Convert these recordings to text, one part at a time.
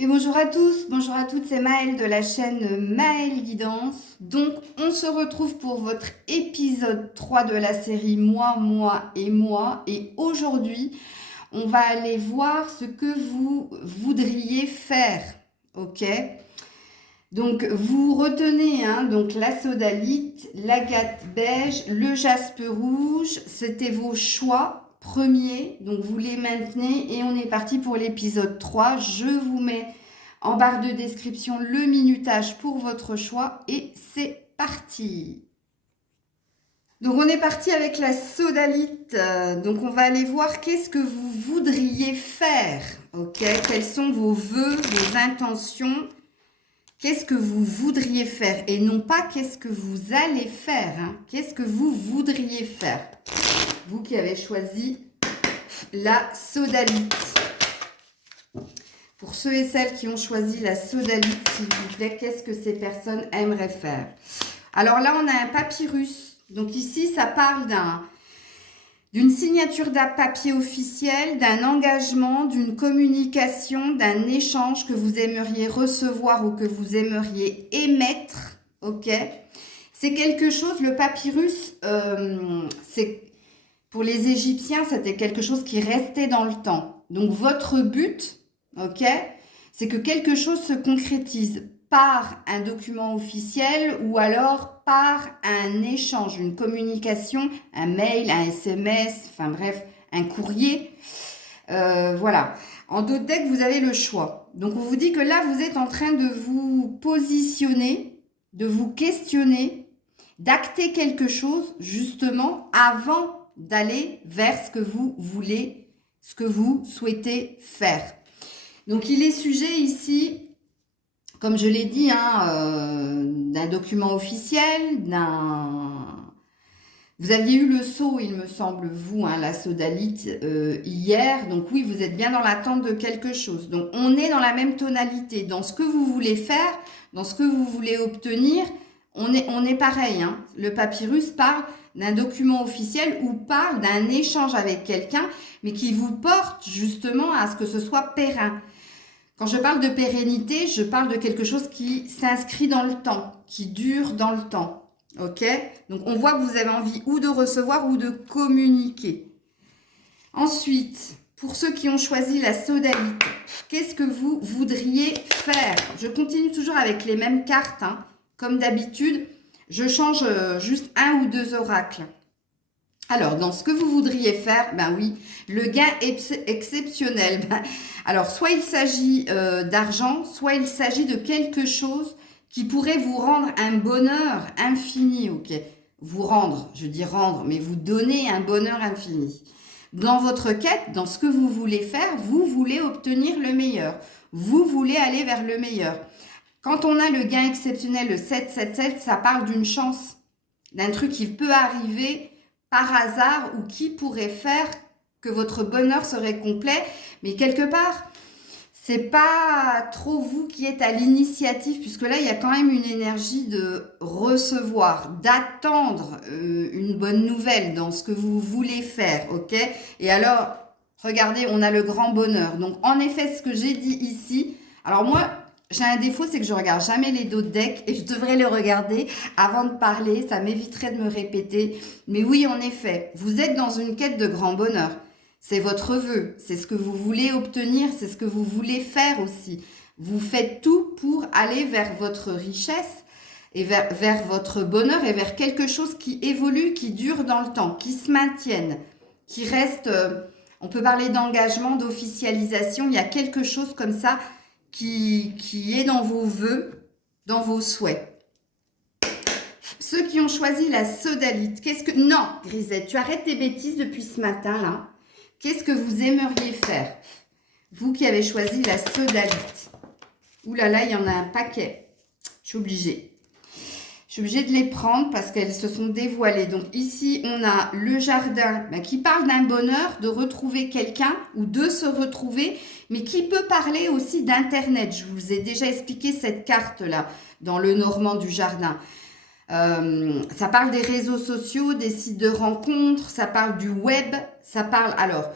Et bonjour à tous, bonjour à toutes, c'est Maëlle de la chaîne Maëlle Guidance. Donc, on se retrouve pour votre épisode 3 de la série Moi, moi et moi. Et aujourd'hui, on va aller voir ce que vous voudriez faire. Ok? Donc, vous retenez donc la sodalite, l'agate beige, le jaspe rouge. C'était vos choix premiers. Donc, vous les maintenez et on est parti pour l'épisode 3. Je vous mets en barre de description le minutage pour votre choix et c'est parti. Donc on est parti avec la sodalite. Donc on va aller voir qu'est-ce que vous voudriez faire. Ok, quels sont vos vœux, vos intentions. Qu'est-ce que vous voudriez faire et non pas qu'est-ce que vous allez faire. Qu'est-ce que vous voudriez faire. Vous qui avez choisi la sodalite. Pour ceux et celles qui ont choisi la sodalite, s'il vous plaît, qu'est-ce que ces personnes aimeraient faire? Alors là, on a un papyrus. Donc ici, ça parle d'une signature d'un papier officiel, d'un engagement, d'une communication, d'un échange que vous aimeriez recevoir ou que vous aimeriez émettre. Ok? C'est quelque chose, le papyrus, c'est pour les Égyptiens, c'était quelque chose qui restait dans le temps. Donc votre but, ok, c'est que quelque chose se concrétise par un document officiel ou alors par un échange, une communication, un mail, un SMS, enfin bref, un courrier. Voilà. En d'autres decks, vous avez le choix. Donc on vous dit que là, vous êtes en train de vous positionner, de vous questionner, d'acter quelque chose justement avant d'aller vers ce que vous voulez, ce que vous souhaitez faire. Donc il est sujet ici, comme je l'ai dit, d'un document officiel, Vous aviez eu le sceau, il me semble, vous, la sodalite, hier. Donc oui, vous êtes bien dans l'attente de quelque chose. Donc on est dans la même tonalité. Dans ce que vous voulez faire, dans ce que vous voulez obtenir, on est pareil. Le papyrus parle d'un document officiel ou parle d'un échange avec quelqu'un, mais qui vous porte justement à ce que ce soit périn. Quand je parle de pérennité, je parle de quelque chose qui s'inscrit dans le temps, qui dure dans le temps. Ok? Donc, on voit que vous avez envie ou de recevoir ou de communiquer. Ensuite, pour ceux qui ont choisi la sodalite, qu'est-ce que vous voudriez faire? Je continue toujours avec les mêmes cartes. Comme d'habitude, je change juste un ou deux oracles. Alors, dans ce que vous voudriez faire, ben oui, le gain exceptionnel. Alors, soit il s'agit d'argent, soit il s'agit de quelque chose qui pourrait vous rendre un bonheur infini, ok? Vous rendre, je dis rendre, mais vous donner un bonheur infini. Dans votre quête, dans ce que vous voulez faire, vous voulez obtenir le meilleur. Vous voulez aller vers le meilleur. Quand on a le gain exceptionnel, le 777, ça parle d'une chance, d'un truc qui peut arriver par hasard ou qui pourrait faire que votre bonheur serait complet. Mais quelque part, c'est pas trop vous qui êtes à l'initiative, puisque là, il y a quand même une énergie de recevoir, d'attendre une bonne nouvelle dans ce que vous voulez faire, ok? Et alors, regardez, on a le grand bonheur. Donc, en effet, ce que j'ai dit ici, alors moi, j'ai un défaut, c'est que je regarde jamais les dos de deck et je devrais le regarder avant de parler, ça m'éviterait de me répéter. Mais oui, en effet, vous êtes dans une quête de grand bonheur. C'est votre vœu, c'est ce que vous voulez obtenir, c'est ce que vous voulez faire aussi. Vous faites tout pour aller vers votre richesse et vers votre bonheur et vers quelque chose qui évolue, qui dure dans le temps, qui se maintienne, qui reste, on peut parler d'engagement, d'officialisation, il y a quelque chose comme ça qui est dans vos vœux, dans vos souhaits. Ceux qui ont choisi la sodalite, qu'est-ce que... Non, Grisette, tu arrêtes tes bêtises depuis ce matin, là. Qu'est-ce que vous aimeriez faire? Vous qui avez choisi la sodalite. Ouh là là, il y en a un paquet. Je suis obligée. Je suis obligée de les prendre parce qu'elles se sont dévoilées. Donc ici, on a le jardin qui parle d'un bonheur, de retrouver quelqu'un ou de se retrouver, mais qui peut parler aussi d'Internet. Je vous ai déjà expliqué cette carte-là dans le Normand du jardin. Ça parle des réseaux sociaux, des sites de rencontres, ça parle du web, ça parle... Alors,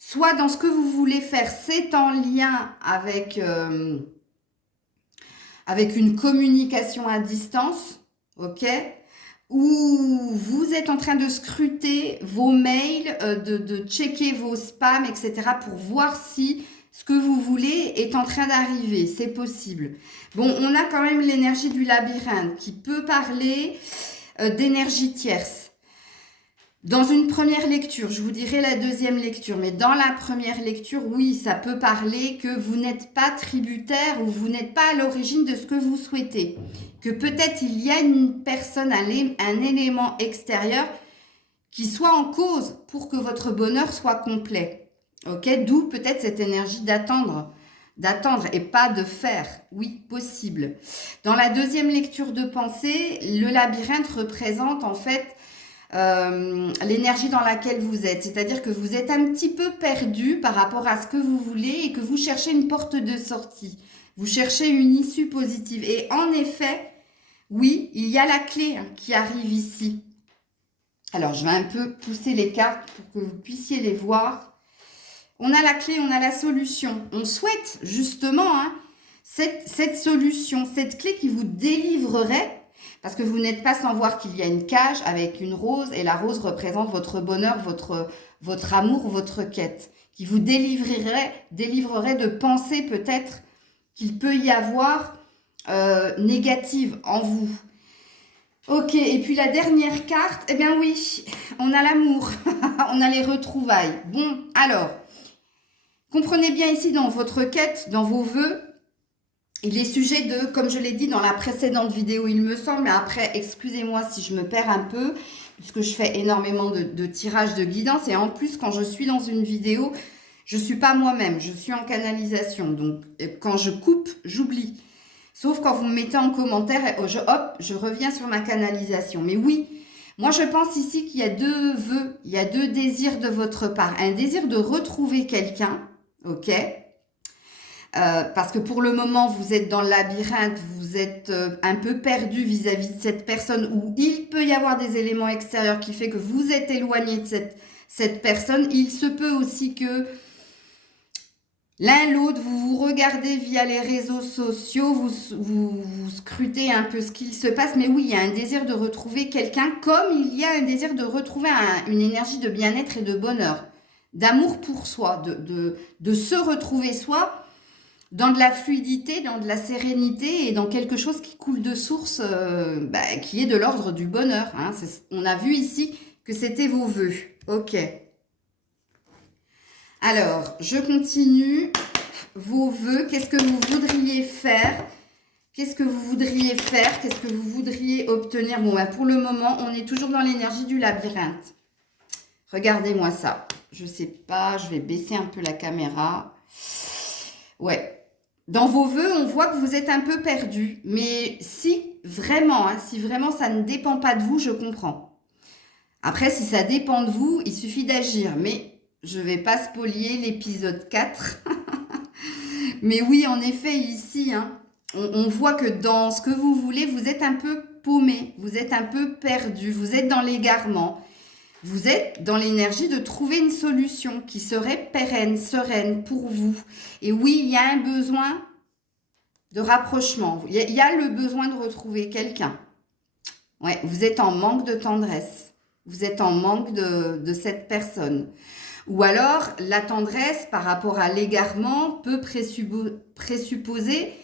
soit dans ce que vous voulez faire, c'est en lien avec une communication à distance, ok? Ou vous êtes en train de scruter vos mails, de checker vos spams, etc. pour voir si ce que vous voulez est en train d'arriver. C'est possible. Bon, on a quand même l'énergie du labyrinthe qui peut parler d'énergie tierce. Dans une première lecture, je vous dirai la deuxième lecture, mais dans la première lecture, oui, ça peut parler que vous n'êtes pas tributaire ou vous n'êtes pas à l'origine de ce que vous souhaitez. Que peut-être il y a une personne, un élément extérieur qui soit en cause pour que votre bonheur soit complet. Ok, d'où peut-être cette énergie d'attendre et pas de faire. Oui, possible. Dans la deuxième lecture de pensée, le labyrinthe représente en fait l'énergie dans laquelle vous êtes. C'est-à-dire que vous êtes un petit peu perdu par rapport à ce que vous voulez et que vous cherchez une porte de sortie. Vous cherchez une issue positive. Et en effet, oui, il y a la clé qui arrive ici. Alors, je vais un peu pousser les cartes pour que vous puissiez les voir. On a la clé, on a la solution. On souhaite justement cette solution, cette clé qui vous délivrerait. Parce que vous n'êtes pas sans voir qu'il y a une cage avec une rose et la rose représente votre bonheur, votre amour, votre quête, qui vous délivrerait de pensées peut-être qu'il peut y avoir négatives en vous. Ok, et puis la dernière carte, eh bien oui, on a l'amour, on a les retrouvailles. Bon, alors, comprenez bien ici dans votre quête, dans vos vœux, il est sujet de, comme je l'ai dit dans la précédente vidéo, il me semble, mais après, excusez-moi si je me perds un peu, puisque je fais énormément de tirages de guidance, et en plus, quand je suis dans une vidéo, je ne suis pas moi-même, je suis en canalisation, donc quand je coupe, j'oublie. Sauf quand vous me mettez en commentaire, je reviens sur ma canalisation. Mais oui, moi je pense ici qu'il y a deux vœux, il y a deux désirs de votre part. Un désir de retrouver quelqu'un, ok ? Parce que pour le moment, vous êtes dans le labyrinthe, vous êtes un peu perdu vis-à-vis de cette personne où il peut y avoir des éléments extérieurs qui fait que vous êtes éloigné de cette personne. Il se peut aussi que l'un l'autre, vous vous regardez via les réseaux sociaux, vous scrutez un peu ce qu'il se passe. Mais oui, il y a un désir de retrouver quelqu'un comme il y a un désir de retrouver une énergie de bien-être et de bonheur, d'amour pour soi, de se retrouver soi, dans de la fluidité, dans de la sérénité et dans quelque chose qui coule de source, qui est de l'ordre du bonheur. On a vu ici que c'était vos vœux. Ok. Alors, je continue. Vos vœux, qu'est-ce que vous voudriez faire? Qu'est-ce que vous voudriez faire? Qu'est-ce que vous voudriez obtenir? Bon, pour le moment, on est toujours dans l'énergie du labyrinthe. Regardez-moi ça. Je sais pas, je vais baisser un peu la caméra. Ouais. Dans vos vœux, on voit que vous êtes un peu perdu. Mais si vraiment ça ne dépend pas de vous, je comprends. Après, si ça dépend de vous, il suffit d'agir. Mais je ne vais pas spolier l'épisode 4. Mais oui, en effet, ici, on voit que dans ce que vous voulez, vous êtes un peu paumé. Vous êtes un peu perdu. Vous êtes dans l'égarement. Vous êtes dans l'énergie de trouver une solution qui serait pérenne, sereine pour vous. Et oui, il y a un besoin de rapprochement. Il y a le besoin de retrouver quelqu'un. Ouais, vous êtes en manque de tendresse. Vous êtes en manque de cette personne. Ou alors, la tendresse par rapport à l'égarement peut présupposer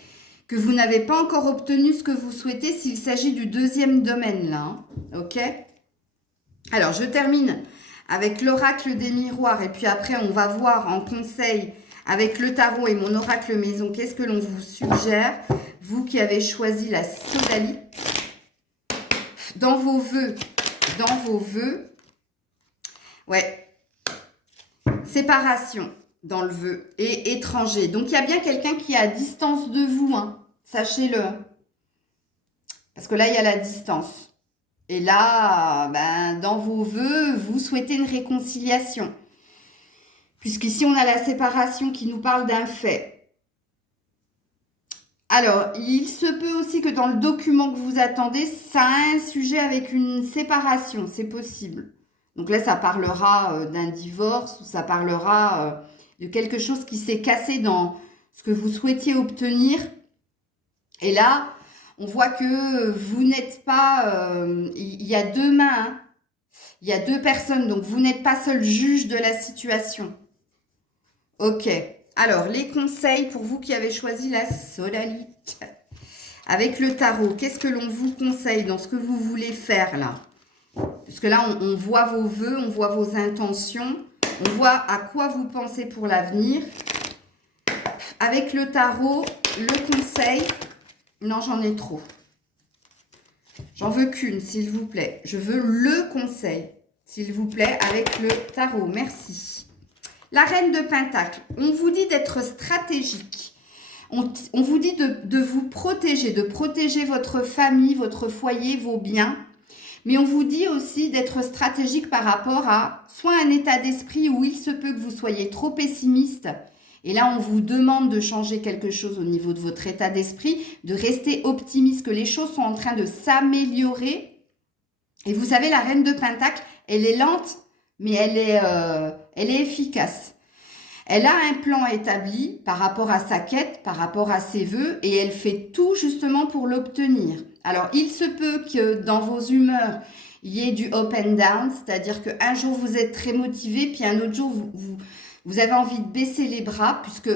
que vous n'avez pas encore obtenu ce que vous souhaitez s'il s'agit du deuxième domaine là. Ok ? Alors, je termine avec l'oracle des miroirs et puis après, on va voir en conseil avec le tarot et mon oracle maison, qu'est-ce que l'on vous suggère, vous qui avez choisi la sodalite, dans vos vœux, ouais, séparation dans le vœu et étranger. Donc, il y a bien quelqu'un qui est à distance de vous, sachez-le. Parce que là, il y a la distance. Et là, dans vos vœux, vous souhaitez une réconciliation. Puisqu'ici, on a la séparation qui nous parle d'un fait. Alors, il se peut aussi que dans le document que vous attendez, ça a un sujet avec une séparation. C'est possible. Donc là, ça parlera d'un divorce ou ça parlera de quelque chose qui s'est cassé dans ce que vous souhaitiez obtenir. Et là, on voit que vous n'êtes pas... il y a deux mains, hein. Il y a deux personnes, donc vous n'êtes pas seul juge de la situation. Ok. Alors, les conseils pour vous qui avez choisi la sodalite. Avec le tarot, qu'est-ce que l'on vous conseille dans ce que vous voulez faire là? Parce que là, on voit vos vœux, on voit vos intentions, on voit à quoi vous pensez pour l'avenir. Avec le tarot, le conseil... Non, j'en ai trop. J'en veux qu'une, s'il vous plaît. Je veux le conseil, s'il vous plaît, avec le tarot. Merci. La reine de Pentacle. On vous dit d'être stratégique. On vous dit de vous protéger, de protéger votre famille, votre foyer, vos biens. Mais on vous dit aussi d'être stratégique par rapport à soit un état d'esprit où il se peut que vous soyez trop pessimiste. Et là, on vous demande de changer quelque chose au niveau de votre état d'esprit, de rester optimiste, que les choses sont en train de s'améliorer. Et vous savez, la reine de Pentacle, elle est lente, mais elle est efficace. Elle a un plan établi par rapport à sa quête, par rapport à ses vœux, et elle fait tout justement pour l'obtenir. Alors, il se peut que dans vos humeurs, il y ait du up and down, c'est-à-dire qu'un jour, vous êtes très motivé, puis un autre jour, vous avez envie de baisser les bras, puisque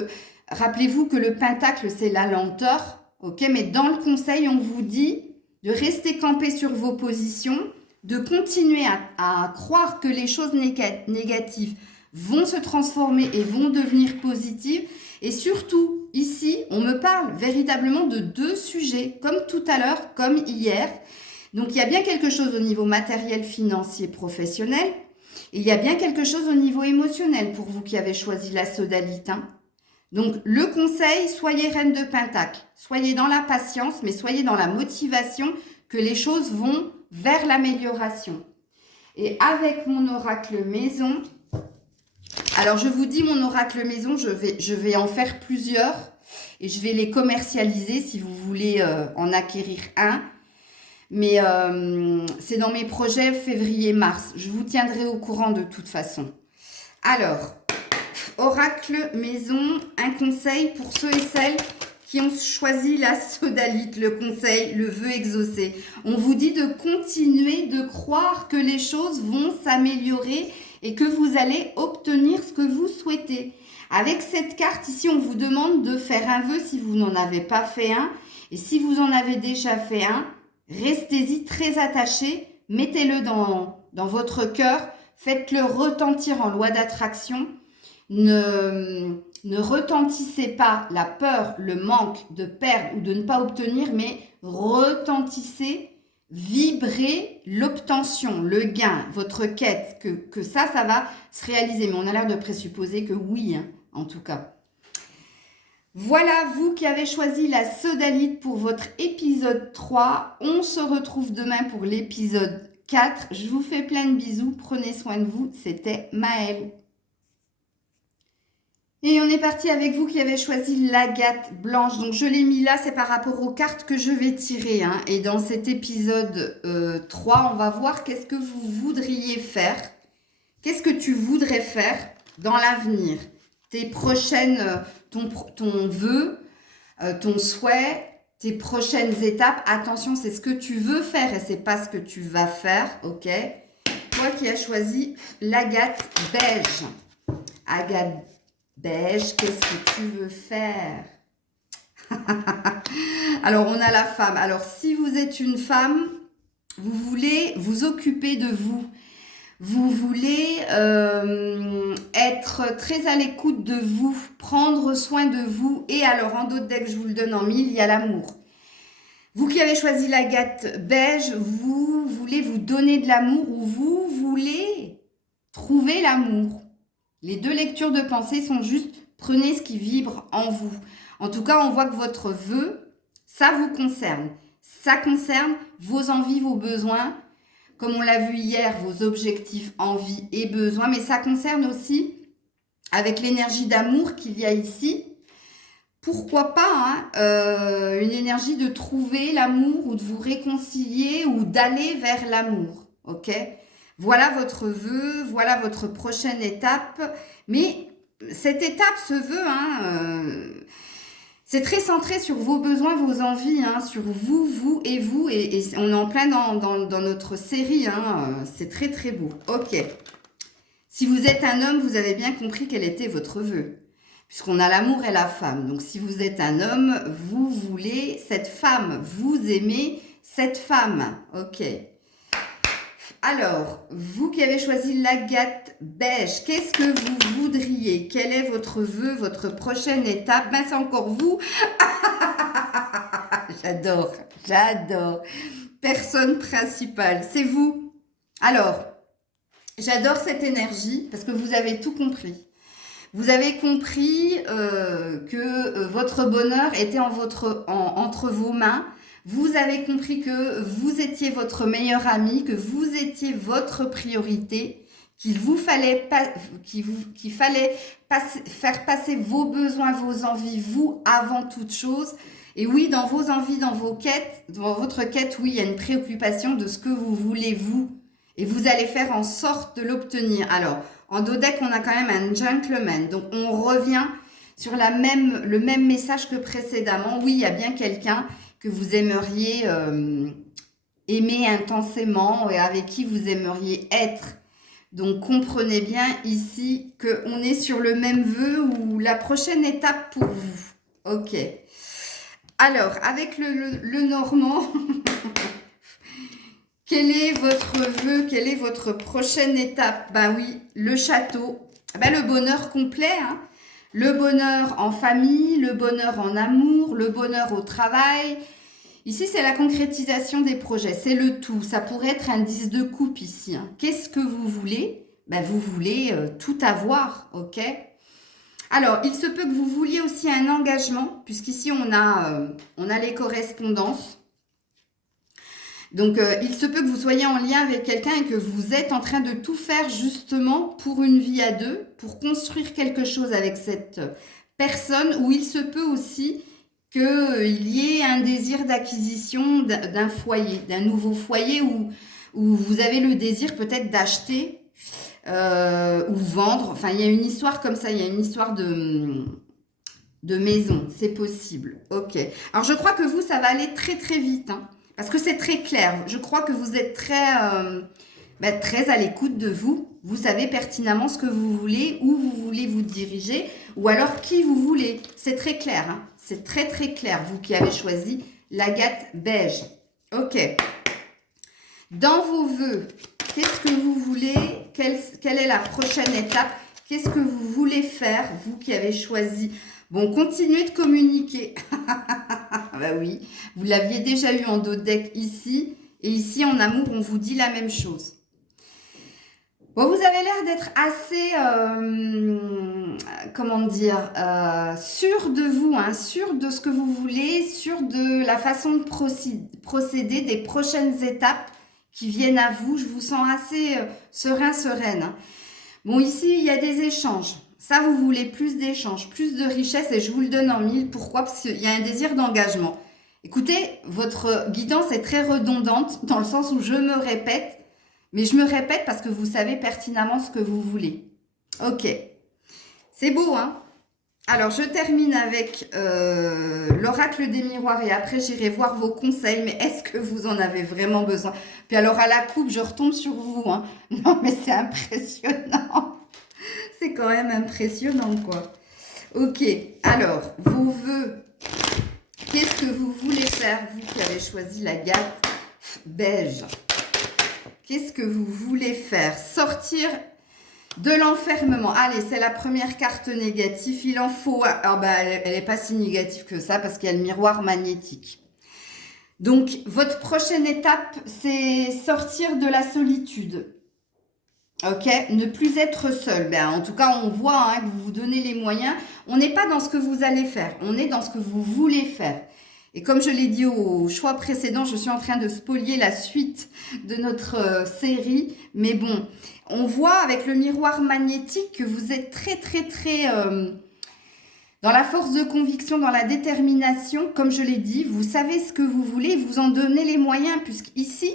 rappelez-vous que le pentacle, c'est la lenteur, ok? Mais dans le conseil, on vous dit de rester campé sur vos positions, de continuer à croire que les choses négatives vont se transformer et vont devenir positives. Et surtout, ici, on me parle véritablement de deux sujets, comme tout à l'heure, comme hier. Donc, il y a bien quelque chose au niveau matériel, financier, professionnel. Et il y a bien quelque chose au niveau émotionnel pour vous qui avez choisi la sodalite. Hein. Donc, le conseil, soyez reine de Pentacle. Soyez dans la patience, mais soyez dans la motivation que les choses vont vers l'amélioration. Et avec mon oracle maison... Alors, je vous dis, mon oracle maison, je vais en faire plusieurs et je vais les commercialiser si vous voulez en acquérir un. Mais c'est dans mes projets février-mars. Je vous tiendrai au courant de toute façon. Alors, oracle maison, un conseil pour ceux et celles qui ont choisi la sodalite, le conseil, le vœu exaucé. On vous dit de continuer de croire que les choses vont s'améliorer et que vous allez obtenir ce que vous souhaitez. Avec cette carte ici, on vous demande de faire un vœu si vous n'en avez pas fait un. Et si vous en avez déjà fait un, restez-y très attaché, mettez-le dans votre cœur, faites-le retentir en loi d'attraction. Ne retentissez pas la peur, le manque de perdre ou de ne pas obtenir, mais retentissez, vibrez l'obtention, le gain, votre quête, que ça va se réaliser. Mais on a l'air de présupposer que oui, hein, en tout cas. Voilà, vous qui avez choisi la sodalite pour votre épisode 3. On se retrouve demain pour l'épisode 4. Je vous fais plein de bisous. Prenez soin de vous. C'était Maëlle. Et on est parti avec vous qui avez choisi l'agate blanche. Donc, je l'ai mis là, c'est par rapport aux cartes que je vais tirer. Hein. Et dans cet épisode 3, on va voir qu'est-ce que vous voudriez faire. Qu'est-ce que tu voudrais faire dans l'avenir? Tes prochaines, ton vœu, ton souhait, tes prochaines étapes. Attention, c'est ce que tu veux faire et c'est pas ce que tu vas faire, ok? Toi qui as choisi l'agate beige. Agate beige, qu'est-ce que tu veux faire? Alors, on a la femme. Alors, si vous êtes une femme, vous voulez vous occuper de vous. Vous voulez être très à l'écoute de vous, prendre soin de vous. Et alors, en d'autres decks, je vous le donne en mille, il y a l'amour. Vous qui avez choisi l'agate beige, vous voulez vous donner de l'amour ou vous voulez trouver l'amour. Les deux lectures de pensée sont juste, prenez ce qui vibre en vous. En tout cas, on voit que votre vœu, ça vous concerne. Ça concerne vos envies, vos besoins. Comme on l'a vu hier, vos objectifs, envies et besoins. Mais ça concerne aussi, avec l'énergie d'amour qu'il y a ici, pourquoi pas une énergie de trouver l'amour ou de vous réconcilier ou d'aller vers l'amour. Ok ? Voilà votre vœu, voilà votre prochaine étape. Mais cette étape, ce vœu, c'est très centré sur vos besoins, vos envies, sur vous, et on est en plein dans notre série, c'est très très beau. Ok. Si vous êtes un homme, vous avez bien compris quel était votre vœu, puisqu'on a l'amour et la femme. Donc si vous êtes un homme, vous voulez cette femme, vous aimez cette femme. Ok. Alors, vous qui avez choisi l'agate beige, qu'est-ce que vous voudriez? Quel est votre vœu, votre prochaine étape? Ben, c'est encore vous. J'adore, j'adore. Personne principale, c'est vous. Alors, j'adore cette énergie parce que vous avez tout compris. Vous avez compris que votre bonheur était entre vos mains. Vous avez compris que vous étiez votre meilleur ami, que vous étiez votre priorité, qu'il fallait faire passer vos besoins, vos envies, vous, avant toute chose. Et oui, dans vos envies, dans votre quête, oui, il y a une préoccupation de ce que vous voulez, vous. Et vous allez faire en sorte de l'obtenir. Alors, en dos deck, on a quand même un gentleman. Donc, on revient sur le même message que précédemment. Oui, il y a bien quelqu'un que vous aimeriez aimer intensément et avec qui vous aimeriez être. Donc, comprenez bien ici qu'on est sur le même vœu ou la prochaine étape pour vous. Ok. Alors, avec le normand, quel est votre vœu? Quelle est votre prochaine étape? Ben oui, le château. Ben, le bonheur complet, Le bonheur en famille, le bonheur en amour, le bonheur au travail. Ici, c'est la concrétisation des projets. C'est le tout. Ça pourrait être un 10 de coupe ici. Qu'est-ce que vous voulez? Ben, vous voulez tout avoir, ok? Alors, il se peut que vous vouliez aussi un engagement, puisqu'ici, on a les correspondances. Donc, il se peut que vous soyez en lien avec quelqu'un et que vous êtes en train de tout faire justement pour une vie à deux, pour construire quelque chose avec cette personne, ou il se peut aussi qu'il y ait un désir d'acquisition d'un foyer, d'un nouveau foyer, où vous avez le désir peut-être d'acheter ou vendre. Enfin, il y a une histoire comme ça, il y a une histoire de maison, c'est possible. Ok. Alors, je crois que vous, ça va aller très très vite, parce que c'est très clair. Je crois que vous êtes très à l'écoute de vous. Vous savez pertinemment ce que vous voulez, où vous voulez vous diriger, ou alors qui vous voulez. C'est très clair. C'est très très clair, vous qui avez choisi l'agate beige. Ok. Dans vos vœux, qu'est-ce que vous voulez? Quelle est la prochaine étape? Qu'est-ce que vous voulez faire, vous qui avez choisi? Bon, continuez de communiquer. Bah oui, vous l'aviez déjà eu en dos de deck ici. Et ici, en amour, on vous dit la même chose. Bon, vous avez l'air d'être assez, comment dire, sûr de vous, sûr de ce que vous voulez, sûr de la façon de procéder, des prochaines étapes qui viennent à vous. Je vous sens assez sereine. Bon, ici, il y a des échanges. Ça, vous voulez plus d'échanges, plus de richesse, et je vous le donne en mille. Pourquoi? Parce qu'il y a un désir d'engagement. Écoutez, votre guidance est très redondante dans le sens où je me répète, mais je me répète parce que vous savez pertinemment ce que vous voulez. Ok, c'est beau, Alors, je termine avec l'oracle des miroirs et après, j'irai voir vos conseils. Mais est-ce que vous en avez vraiment besoin? Puis alors, à la coupe, je retombe sur vous. Non, mais c'est impressionnant. C'est quand même impressionnant, quoi. Ok, alors, vos vœux. Qu'est-ce que vous voulez faire, vous qui avez choisi la gate beige? Qu'est-ce que vous voulez faire? Sortir de l'enfermement. Allez, c'est la première carte négative. Il en faut... Alors, elle n'est pas si négative que ça parce qu'il y a le miroir magnétique. Donc, votre prochaine étape, c'est sortir de la solitude. Ok, ne plus être seul. En tout cas, on voit que vous vous donnez les moyens. On n'est pas dans ce que vous allez faire. On est dans ce que vous voulez faire. Et comme je l'ai dit au choix précédent, je suis en train de spolier la suite de notre série. Mais bon, on voit avec le miroir magnétique que vous êtes très, très, très dans la force de conviction, dans la détermination. Comme je l'ai dit, vous savez ce que vous voulez, vous en donnez les moyens. Puisqu'ici,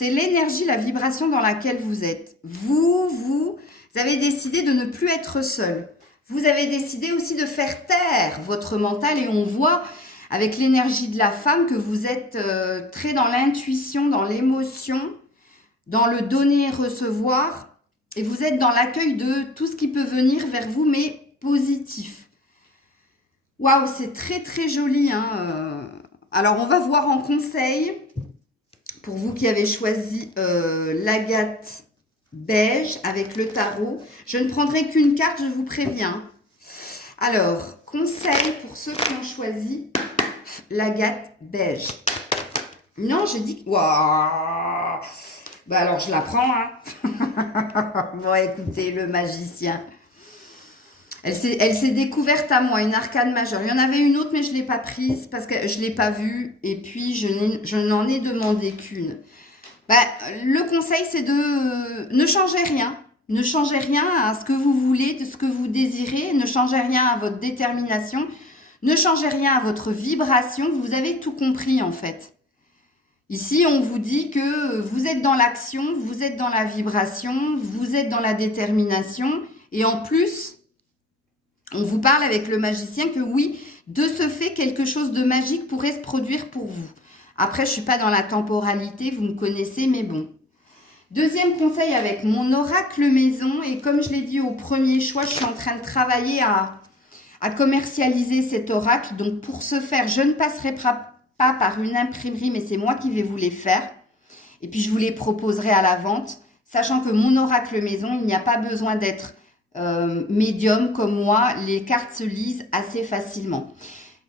C'est l'énergie, la vibration dans laquelle vous êtes. Vous avez décidé de ne plus être seul. Vous avez décidé aussi de faire taire votre mental et on voit avec l'énergie de la femme que vous êtes très dans l'intuition, dans l'émotion, dans le donner et recevoir et vous êtes dans l'accueil de tout ce qui peut venir vers vous mais positif. Waouh, c'est très très joli. Hein. Alors on va voir en conseil pour vous qui avez choisi l'agate beige avec le tarot. Je ne prendrai qu'une carte, je vous préviens. Alors, conseil pour ceux qui ont choisi l'agate beige. Non, j'ai dit... Waouh. Bah alors, je la prends. Hein. Bon, écoutez, le magicien. Elle s'est découverte à moi, une arcane majeure. Il y en avait une autre, mais je ne l'ai pas prise parce que je ne l'ai pas vue. Et puis, je n'en ai demandé qu'une. Bah, le conseil, c'est de ne changer rien. Ne changez rien à ce que vous voulez, de ce que vous désirez. Ne changez rien à votre détermination. Ne changez rien à votre vibration. Vous avez tout compris, en fait. Ici, on vous dit que vous êtes dans l'action, vous êtes dans la vibration, vous êtes dans la détermination. Et en plus... on vous parle avec le magicien que oui, de ce fait, quelque chose de magique pourrait se produire pour vous. Après, je ne suis pas dans la temporalité, vous me connaissez, mais bon. Deuxième conseil avec mon oracle maison. Et comme je l'ai dit au premier choix, je suis en train de travailler à commercialiser cet oracle. Donc, pour ce faire, je ne passerai pas par une imprimerie, mais c'est moi qui vais vous les faire. Et puis, je vous les proposerai à la vente. Sachant que mon oracle maison, il n'y a pas besoin d'être... médium comme moi, les cartes se lisent assez facilement.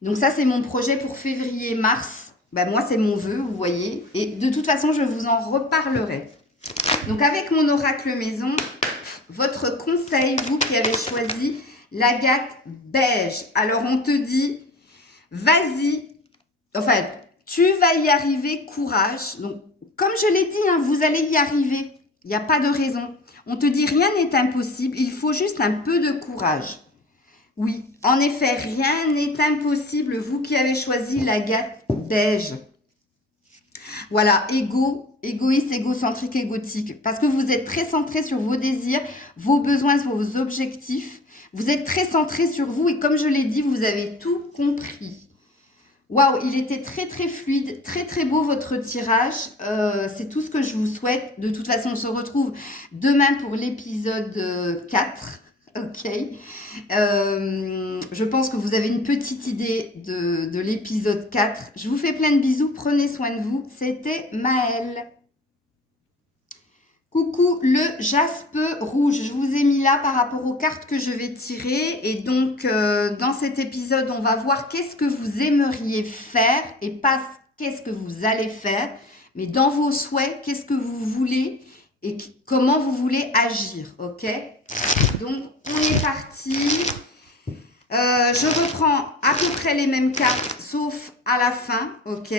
Donc ça, c'est mon projet pour février-mars. Ben, moi, c'est mon vœu, vous voyez. Et de toute façon, je vous en reparlerai. Donc avec mon oracle maison, votre conseil, vous qui avez choisi l'agate beige. Alors, on te dit, vas-y, enfin, tu vas y arriver, courage. Donc, comme je l'ai dit, hein, vous allez y arriver. Il n'y a pas de raison. On te dit rien n'est impossible, il faut juste un peu de courage. Oui, en effet, rien n'est impossible, vous qui avez choisi l'agate beige. Voilà, égoïste, égocentrique, égotique. Parce que vous êtes très centré sur vos désirs, vos besoins, vos objectifs. Vous êtes très centré sur vous et comme je l'ai dit, vous avez tout compris. Waouh, il était très très fluide, très très beau votre tirage. C'est tout ce que je vous souhaite. De toute façon, on se retrouve demain pour l'épisode 4. Ok. Je pense que vous avez une petite idée de l'épisode 4. Je vous fais plein de bisous. Prenez soin de vous. C'était Maëlle. Coucou le jaspe rouge, je vous ai mis là par rapport aux cartes que je vais tirer et donc dans cet épisode on va voir qu'est-ce que vous aimeriez faire et pas qu'est-ce que vous allez faire mais dans vos souhaits qu'est-ce que vous voulez et comment vous voulez agir, ok? Donc on est parti, je reprends à peu près les mêmes cartes sauf à la fin, ok?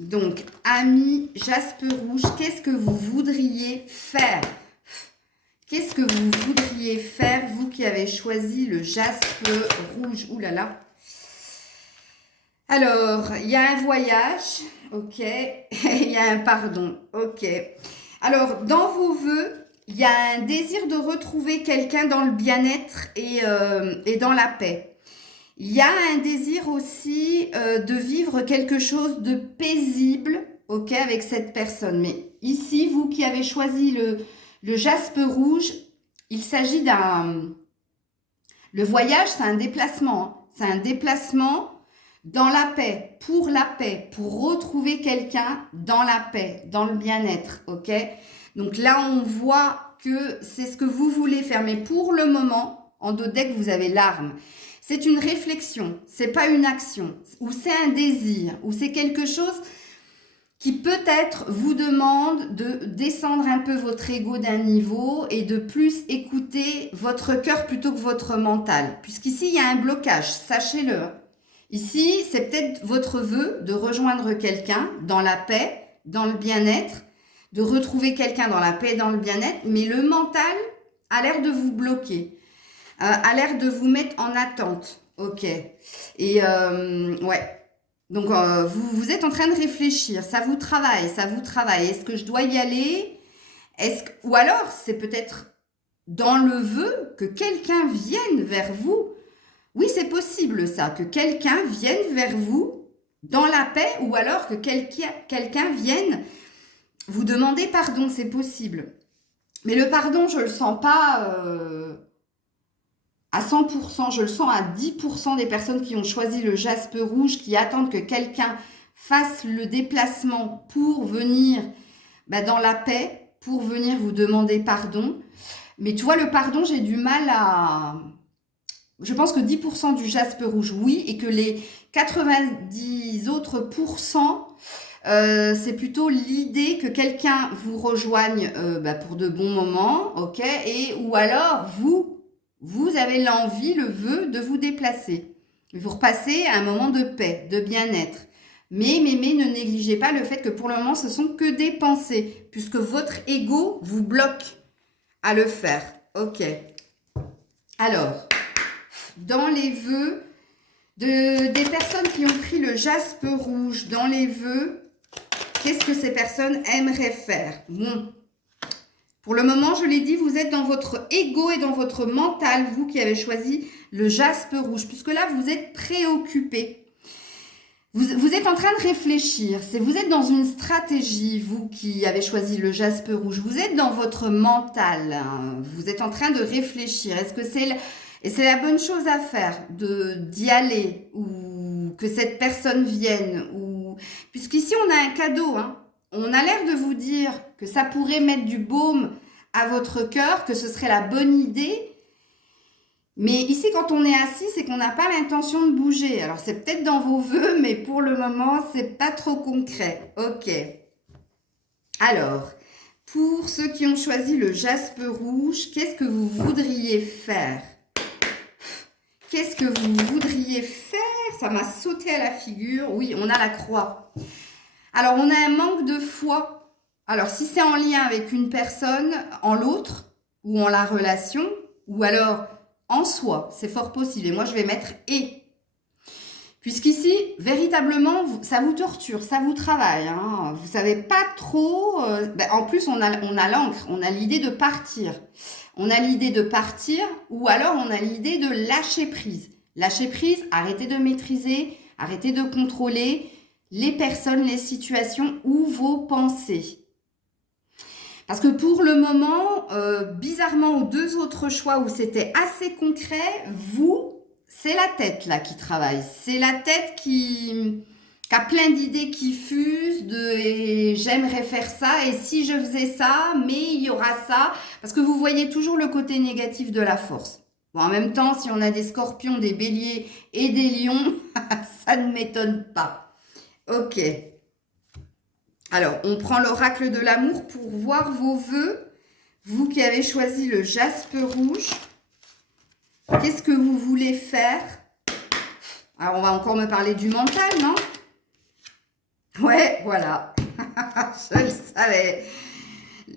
Donc, ami jaspe rouge, qu'est-ce que vous voudriez faire? Qu'est-ce que vous voudriez faire, vous qui avez choisi le jaspe rouge? Ouh là là. Alors, il y a un voyage, ok. Il y a un pardon, ok. Alors, dans vos vœux, il y a un désir de retrouver quelqu'un dans le bien-être et dans la paix. Il y a un désir aussi de vivre quelque chose de paisible, ok, avec cette personne. Mais ici, vous qui avez choisi le jaspe rouge, il s'agit d'un... Le voyage, c'est un déplacement. Hein. C'est un déplacement dans la paix, pour retrouver quelqu'un dans la paix, dans le bien-être, ok? Donc là, on voit que c'est ce que vous voulez faire. Mais pour le moment, en dos de deck, vous avez l'arme. C'est une réflexion, c'est pas une action, ou c'est un désir, ou c'est quelque chose qui peut-être vous demande de descendre un peu votre ego d'un niveau et de plus écouter votre cœur plutôt que votre mental. Puisqu'ici, il y a un blocage, sachez-le. Ici, c'est peut-être votre vœu de rejoindre quelqu'un dans la paix, dans le bien-être, de retrouver quelqu'un dans la paix et dans le bien-être, mais le mental a l'air de vous bloquer. A l'air de vous mettre en attente. Ok. Et ouais. Donc, vous êtes en train de réfléchir, ça vous travaille, ça vous travaille. Est-ce que je dois y aller? Ou alors, c'est peut-être dans le vœu que quelqu'un vienne vers vous. Oui, c'est possible ça, que quelqu'un vienne vers vous dans la paix, ou alors que quelqu'un vienne vous demander pardon, c'est possible. Mais le pardon, je ne le sens pas à 100%, je le sens à 10% des personnes qui ont choisi le jaspe rouge, qui attendent que quelqu'un fasse le déplacement pour venir dans la paix, pour venir vous demander pardon. Mais tu vois, le pardon, j'ai du mal à... Je pense que 10% du jaspe rouge, oui, et que les 90 autres pourcents, c'est plutôt l'idée que quelqu'un vous rejoigne pour de bons moments, ok, et ou alors vous avez l'envie, le vœu de vous déplacer. Vous repassez à un moment de paix, de bien-être. Mais ne négligez pas le fait que pour le moment, ce sont que des pensées, puisque votre ego vous bloque à le faire. Ok. Alors, dans les vœux des personnes qui ont pris le jaspe rouge, dans les vœux, qu'est-ce que ces personnes aimeraient faire? Bon, pour le moment, je l'ai dit, vous êtes dans votre ego et dans votre mental, vous qui avez choisi le jaspe rouge, puisque là, vous êtes préoccupé. Vous êtes en train de réfléchir. Vous êtes dans une stratégie, vous qui avez choisi le jaspe rouge. Vous êtes dans votre mental. Hein. Vous êtes en train de réfléchir. Est-ce que c'est la bonne chose à faire d'y aller ou que cette personne vienne puisqu'ici, on a un cadeau. Hein. On a l'air de vous dire que ça pourrait mettre du baume à votre cœur, que ce serait la bonne idée. Mais ici, quand on est assis, c'est qu'on n'a pas l'intention de bouger. Alors, c'est peut-être dans vos vœux, mais pour le moment, c'est pas trop concret. Ok. Alors, pour ceux qui ont choisi le jaspe rouge, qu'est-ce que vous voudriez faire? Qu'est-ce que vous voudriez faire? Ça m'a sauté à la figure. Oui, on a la croix. Alors, on a un manque de foi. Alors, si c'est en lien avec une personne, en l'autre, ou en la relation, ou alors en soi, c'est fort possible. Et moi, je vais mettre « et ». Puisqu'ici, véritablement, ça vous torture, ça vous travaille. Hein. Vous ne savez pas trop... en plus, on a l'encre, on a l'idée de partir. On a l'idée de partir ou alors on a l'idée de lâcher prise. Lâcher prise, arrêter de maîtriser, arrêter de contrôler les personnes, les situations ou vos pensées. Parce que pour le moment, bizarrement, aux deux autres choix où c'était assez concret, c'est la tête là qui travaille. C'est la tête qui a plein d'idées qui fusent, et j'aimerais faire ça, et si je faisais ça, mais il y aura ça. Parce que vous voyez toujours le côté négatif de la force. Bon, en même temps, si on a des scorpions, des béliers et des lions, ça ne m'étonne pas. Ok. Alors, on prend l'oracle de l'amour pour voir vos vœux. Vous qui avez choisi le jaspe rouge, qu'est-ce que vous voulez faire? Alors, on va encore me parler du mental, non? Ouais, voilà. Je le savais.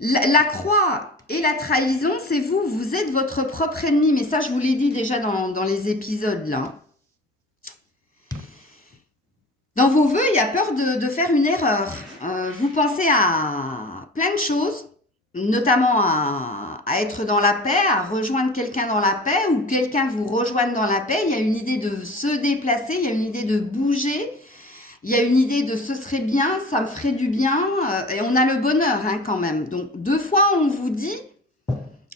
La croix et la trahison, c'est vous. Vous êtes votre propre ennemi. Mais ça, je vous l'ai dit déjà dans les épisodes, là. Dans vos vœux, il y a peur de faire une erreur. Vous pensez à plein de choses, notamment à être dans la paix, à rejoindre quelqu'un dans la paix, ou quelqu'un vous rejoigne dans la paix. Il y a une idée de se déplacer, il y a une idée de bouger, il y a une idée de ce serait bien, ça me ferait du bien, et on a le bonheur hein, quand même. Donc, deux fois, on vous dit,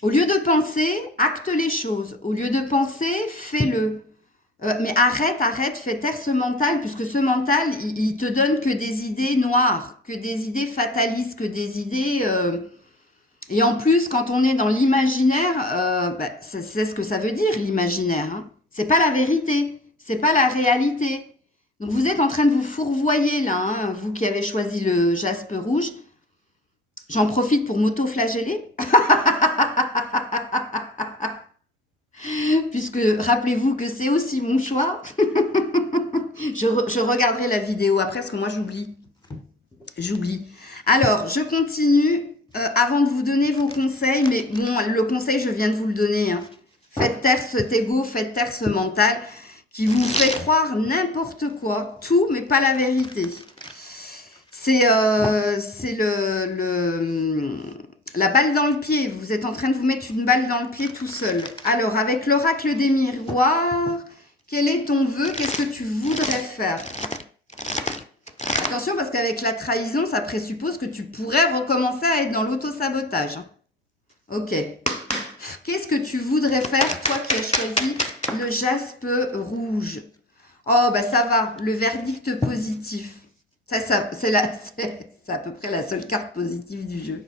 au lieu de penser, acte les choses. Au lieu de penser, fais-le. Mais arrête, fais taire ce mental, puisque ce mental, il te donne que des idées noires, que des idées fatalistes, que des idées... Et en plus, quand on est dans l'imaginaire, c'est ce que ça veut dire, l'imaginaire. Hein. C'est pas la vérité, c'est pas la réalité. Donc vous êtes en train de vous fourvoyer là, hein, vous qui avez choisi le jaspe rouge. J'en profite pour m'auto-flageller. Puisque, rappelez-vous que c'est aussi mon choix. je regarderai la vidéo après, parce que moi, j'oublie. Alors, je continue avant de vous donner vos conseils. Mais bon, le conseil, je viens de vous le donner. Hein. Faites taire cet ego, faites taire ce mental qui vous fait croire n'importe quoi, tout, mais pas la vérité. C'est la balle dans le pied. Vous êtes en train de vous mettre une balle dans le pied tout seul. Alors, avec l'oracle des miroirs, quel est ton vœu? Qu'est-ce que tu voudrais faire? Attention, parce qu'avec la trahison, ça présuppose que tu pourrais recommencer à être dans l'auto-sabotage. Ok. Qu'est-ce que tu voudrais faire, toi qui as choisi le jaspe rouge? Oh, bah ça va, le verdict positif. Ça c'est à peu près la seule carte positive du jeu.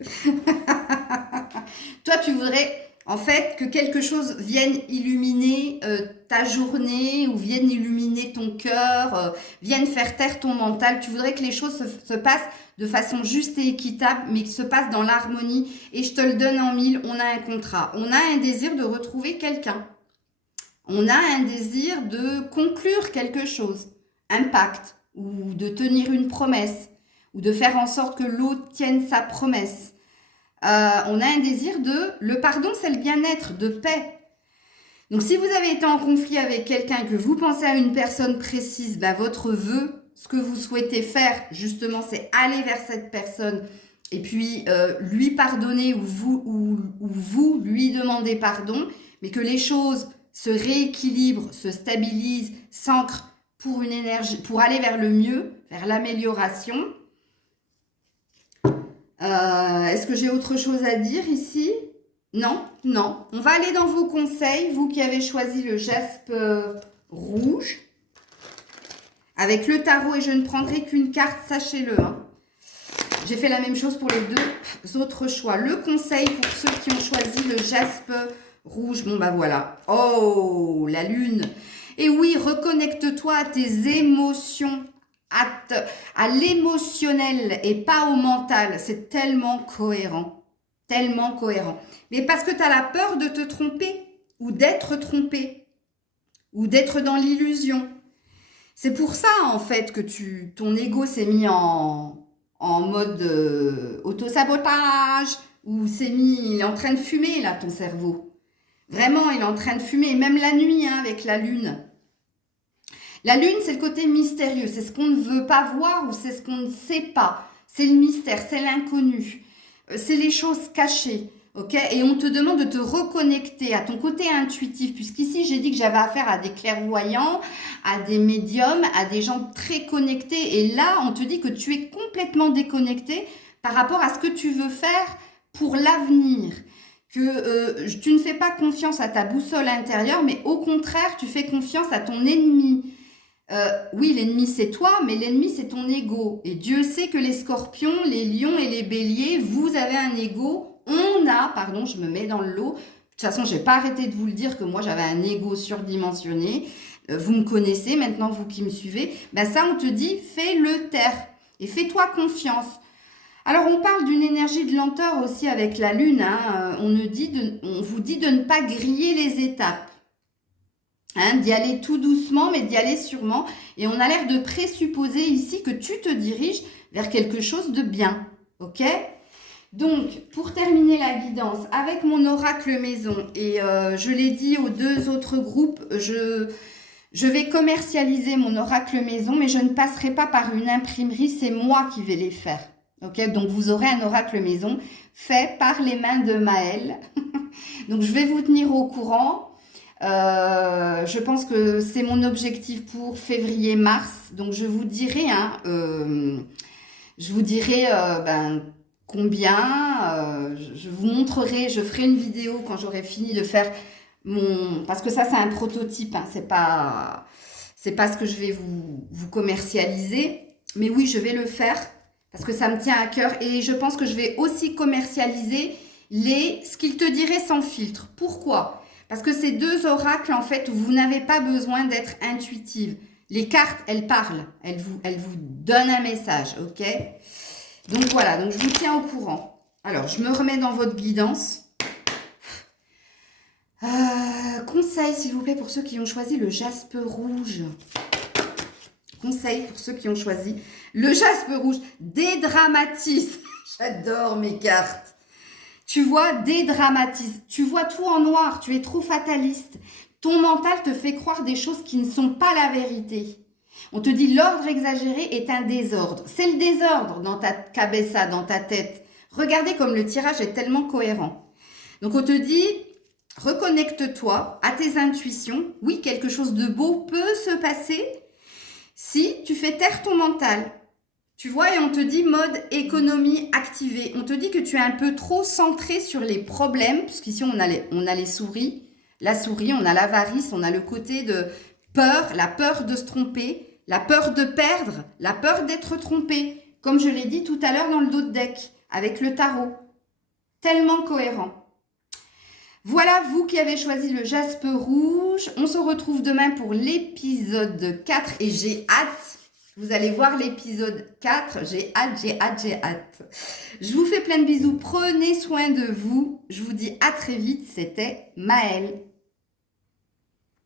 Toi, tu voudrais, en fait, que quelque chose vienne illuminer ta journée ou vienne illuminer ton cœur, vienne faire taire ton mental. Tu voudrais que les choses se passent de façon juste et équitable, mais qui se passent dans l'harmonie. Et je te le donne en mille, on a un contrat. On a un désir de retrouver quelqu'un. On a un désir de conclure quelque chose, un pacte, ou de tenir une promesse, ou de faire en sorte que l'autre tienne sa promesse. On a un désir de... Le pardon, c'est le bien-être, de paix. Donc, si vous avez été en conflit avec quelqu'un, que vous pensez à une personne précise, bah, votre vœu, ce que vous souhaitez faire, justement, c'est aller vers cette personne et puis lui pardonner ou vous lui demander pardon, mais que les choses se rééquilibrent, se stabilisent, s'ancrent pour une énergie, pour aller vers le mieux, vers l'amélioration. Est-ce que j'ai autre chose à dire ici? Non, non. On va aller dans vos conseils, vous qui avez choisi le jaspe rouge. Avec le tarot, et je ne prendrai qu'une carte, sachez-le. Hein. J'ai fait la même chose pour les deux autres choix. Le conseil pour ceux qui ont choisi le jaspe rouge. Bon, bah voilà. Oh, la lune. Et oui, reconnecte-toi à tes émotions, à l'émotionnel et pas au mental. C'est tellement cohérent. Tellement cohérent. Mais parce que tu as la peur de te tromper ou d'être trompé ou d'être dans l'illusion. C'est pour ça, en fait, que ton ego s'est mis en mode auto-sabotage ou il est en train de fumer, là, ton cerveau. Vraiment, il est en train de fumer, même la nuit, hein, avec la lune. La lune, c'est le côté mystérieux. C'est ce qu'on ne veut pas voir ou c'est ce qu'on ne sait pas. C'est le mystère, c'est l'inconnu. C'est les choses cachées. Okay, et on te demande de te reconnecter à ton côté intuitif, puisqu'ici, j'ai dit que j'avais affaire à des clairvoyants, à des médiums, à des gens très connectés. Et là, on te dit que tu es complètement déconnecté par rapport à ce que tu veux faire pour l'avenir. Que tu ne fais pas confiance à ta boussole intérieure, mais au contraire, tu fais confiance à ton ennemi. Oui, l'ennemi, c'est toi, mais l'ennemi, c'est ton ego. Et Dieu sait que les scorpions, les lions et les béliers, vous avez un ego. Pardon, je me mets dans le lot. De toute façon, je n'ai pas arrêté de vous le dire que moi, j'avais un ego surdimensionné. Vous me connaissez, maintenant, vous qui me suivez. Ben ça, on te dit, fais-le taire et fais-toi confiance. Alors, on parle d'une énergie de lenteur aussi avec la lune. Hein. On vous dit de ne pas griller les étapes. Hein, d'y aller tout doucement, mais d'y aller sûrement. Et on a l'air de présupposer ici que tu te diriges vers quelque chose de bien. Ok ? Donc, pour terminer la guidance, avec mon oracle maison, et je l'ai dit aux deux autres groupes, je vais commercialiser mon oracle maison, mais je ne passerai pas par une imprimerie, c'est moi qui vais les faire. Ok, donc vous aurez un oracle maison fait par les mains de Maëlle. Donc, je vais vous tenir au courant. Je pense que c'est mon objectif pour février-mars. Donc, je vous dirai, combien, je vous montrerai, je ferai une vidéo quand j'aurai fini de faire parce que ça c'est un prototype, hein, c'est pas ce que je vais vous commercialiser, mais oui, je vais le faire parce que ça me tient à cœur et je pense que je vais aussi commercialiser ce qu'il te dirait sans filtre. Pourquoi? Parce que ces deux oracles, en fait, où vous n'avez pas besoin d'être intuitive. Les cartes, elles parlent, elles vous donnent un message, ok? Donc voilà, donc je vous tiens au courant. Alors, je me remets dans votre guidance. Conseil, s'il vous plaît, pour ceux qui ont choisi le jaspe rouge. Conseil pour ceux qui ont choisi le jaspe rouge. Dédramatise. J'adore mes cartes. Tu vois, dédramatise. Tu vois tout en noir. Tu es trop fataliste. Ton mental te fait croire des choses qui ne sont pas la vérité. On te dit l'ordre exagéré est un désordre. C'est le désordre dans ta cabessa, dans ta tête. Regardez comme le tirage est tellement cohérent. Donc on te dit, reconnecte-toi à tes intuitions. Oui, quelque chose de beau peut se passer si tu fais taire ton mental. Tu vois, et on te dit mode économie activée. On te dit que tu es un peu trop centré sur les problèmes, puisqu'ici on a les souris. La souris, on a l'avarice, on a le côté de peur, la peur de se tromper, la peur de perdre, la peur d'être trompé. Comme je l'ai dit tout à l'heure dans le dos de deck, avec le tarot. Tellement cohérent. Voilà, vous qui avez choisi le jaspe rouge. On se retrouve demain pour l'épisode 4 et j'ai hâte. Vous allez voir l'épisode 4. J'ai hâte, j'ai hâte, j'ai hâte. Je vous fais plein de bisous. Prenez soin de vous. Je vous dis à très vite. C'était Maëlle.